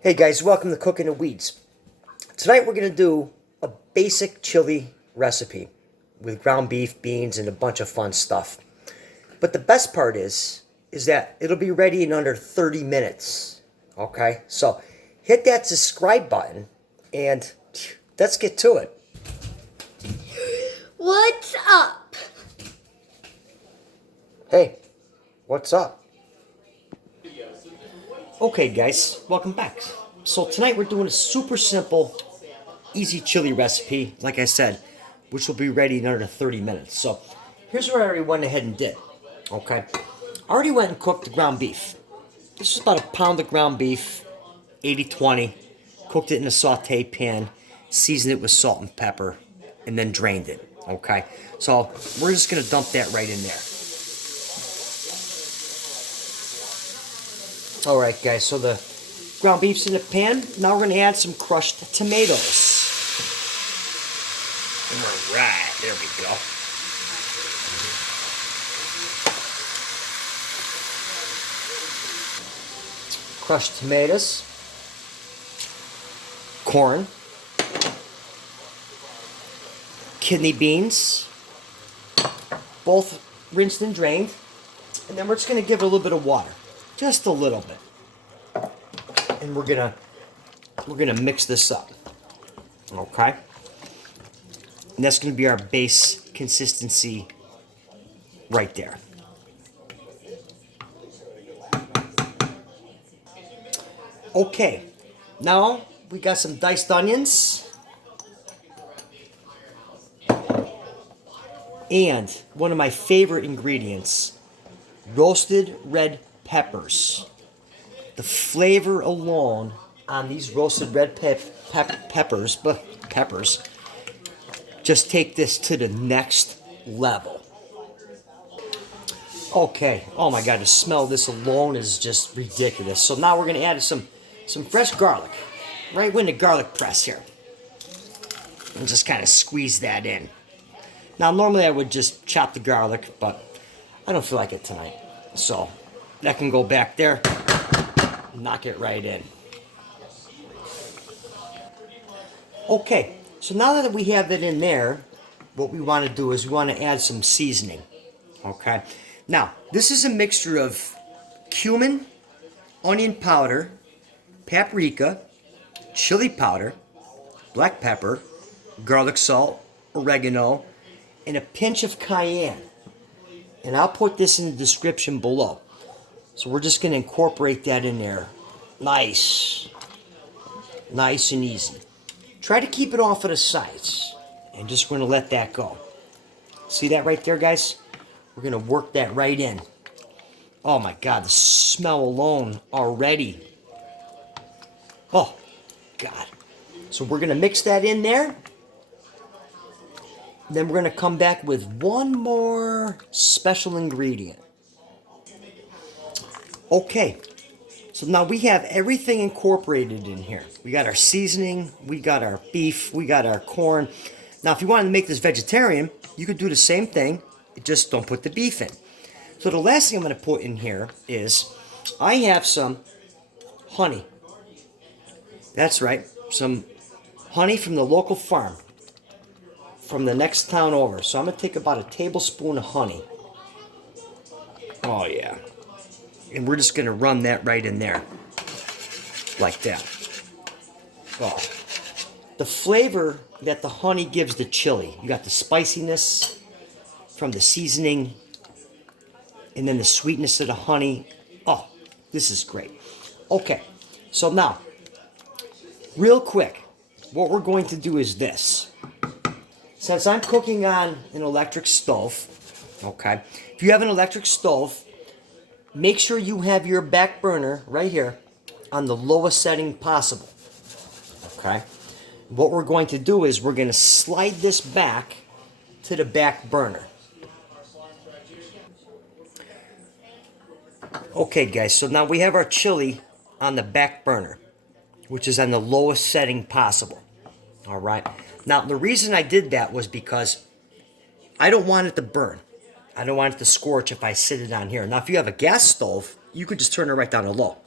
Hey guys, welcome to Cooking the Weeds. Tonight we're going to do a basic chili recipe with ground beef, beans, and a bunch of fun stuff. But the best part is that it'll be ready in under 30 minutes. Okay, so hit that subscribe button and let's get to it. What's up? Hey, what's up? Okay guys, welcome back. So tonight we're doing a super simple, easy chili recipe, like I said, which will be ready in under 30 minutes. So here's what I already went ahead and did. Okay, I already went and cooked the ground beef. This is about a pound of ground beef, 80-20. Cooked it in a saute pan, seasoned it with salt and pepper, and then drained it. Okay, so we're just gonna dump that right in there. Alright guys, so the ground beef's in the pan. Now we're going to add some crushed tomatoes. Alright, there we go. Crushed tomatoes. Corn. Kidney beans. Both rinsed and drained. And then we're just going to give it a little bit of water. Just a little bit. And we're gonna mix this up. Okay? And that's gonna be our base consistency right there. Okay, now we got some diced onions and one of my favorite ingredients, roasted red peppers. The flavor alone on these roasted red peppers just take this to the next level. Okay, oh my god, the smell of this alone is just ridiculous. So now we're going to add some fresh garlic, right in the garlic press here. And just kind of squeeze that in. Now normally I would just chop the garlic, but I don't feel like it tonight. So that can go back there. Knock it right in. Okay, so now that we have it in there, what we want to do is we want to add some seasoning. Okay, now this is a mixture of cumin, onion powder, paprika, chili powder, black pepper, garlic salt, oregano, and a pinch of cayenne. And I'll put this in the description below. So we're just going to incorporate that in there. Nice and easy. Try to keep it off of the sides. And just going to let that go. See that right there, guys? We're going to work that right in. Oh my god, the smell alone already. Oh, God. So we're going to mix that in there. Then we're going to come back with one more special ingredient. Okay, so now we have everything incorporated in here. We got our seasoning, we got our beef, we got our corn. Now if you wanted to make this vegetarian, you could do the same thing, just don't put the beef in. So the last thing I'm going to put in here is, I have some honey. That's right, some honey from the local farm, from the next town over. So I'm going to take about a tablespoon of honey. Oh yeah. And we're just going to run that right in there. Like that. Oh. The flavor that the honey gives the chili. You got the spiciness from the seasoning. And then the sweetness of the honey. Oh, this is great. Okay. So now, real quick, what we're going to do is this. Since I'm cooking on an electric stove, okay, if you have an electric stove, make sure you have your back burner right here on the lowest setting possible. Okay? What we're going to do is we're going to slide this back to the back burner. Okay, guys, so now we have our chili on the back burner, which is on the lowest setting possible. All right? Now, the reason I did that was because I don't want it to burn. I don't want it to scorch if I sit it on here. Now, if you have a gas stove, you could just turn it right down to low.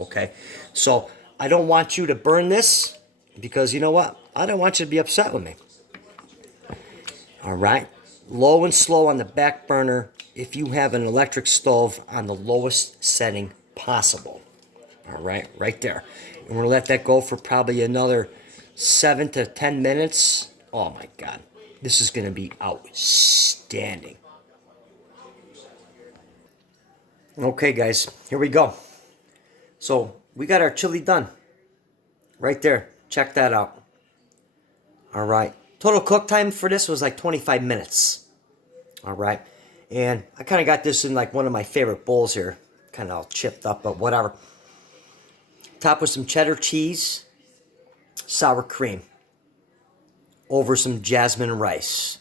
Okay? So, I don't want you to burn this because you know what? I don't want you to be upset with me. All right. Low and slow on the back burner if you have an electric stove on the lowest setting possible. All right, right there. And we're going to let that go for probably another 7 to 10 minutes. Oh my God. This is going to be outstanding. Okay, guys, here we go. So we got our chili done. Right there. Check that out. All right. Total cook time for this was like 25 minutes. All right. And I kind of got this in like one of my favorite bowls here. Kind of all chipped up, but whatever. Top with some cheddar cheese, sour cream. Over some jasmine rice.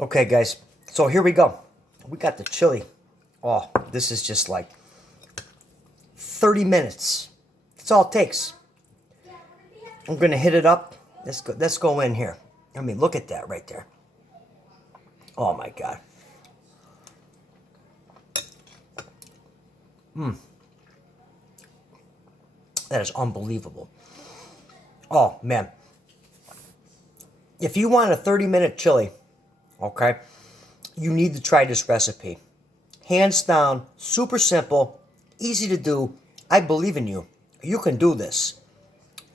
Okay, guys. So here we go. We got the chili. Oh, this is just like 30 minutes. That's all it takes. I'm going to hit it up. Let's go in here. I mean, look at that right there. Oh, my God. That is unbelievable. Oh, man. If you want a 30-minute chili, okay, you need to try this recipe. Hands down, super simple, easy to do. I believe in you. You can do this.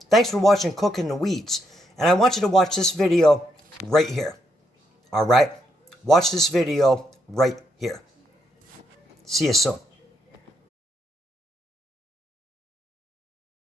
Thanks for watching Cooking the Weeds. And I want you to watch this video right here. All right? Watch this video right here. See you soon.